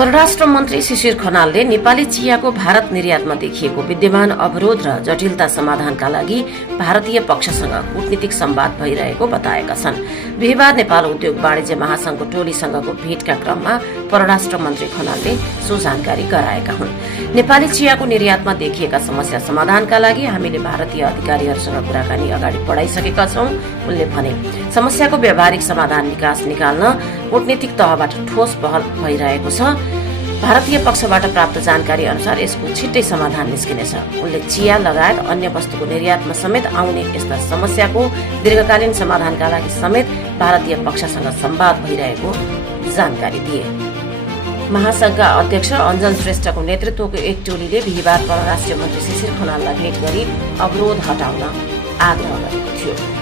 परराष्ट्र मन्त्री शिशिर खनालले नेपाली चियाको भारत निर्यातमा देखिएको विद्यमान अवरोध र जटिलता समाधानका लागि भारतीय पक्षसँग कूटनीतिक संवाद भइरहेको बताएका छन्। बिहिबार नेपाल उद्योग वाणिज्य महासंघको टोलीसँगको भेटका क्रममा परराष्ट्र मन्त्री खनालले सो जानकारी गराएका हुन्। नेपाली चियाको निर्यातमा देखिएका समस्या समाधानका लागि हामीले भारतीय अधिकारीहरूसँग कुराकानी अगाडि बढाइसकेका छौं। उनले भने समस्याको व्यावहारिक समाधान निकाल्न कूटनीतिक तहबाट ठोस पहल भइरहेको छ। भारतीय पक्षबाट प्राप्त जानकारी अनुसार यसको छिट्टै समाधान निस्किनेछ। उनले चिया लगायत अन्य वस्तुको निर्यातमा समेत आउने यस्ता समस्याको दीर्घकालीन समाधानका लागि समेत भारतीय पक्षसँग संवाद भइरहेको जानकारी दिए। महासंघका अध्यक्ष अञ्जन श्रेष्ठको नेतृत्वको एक टोलीले बिहिबार परराष्ट्र मन्त्री शिशिर खनाललाई भेट गरी अवरोध हटाउन आग्रह गरेको थियो।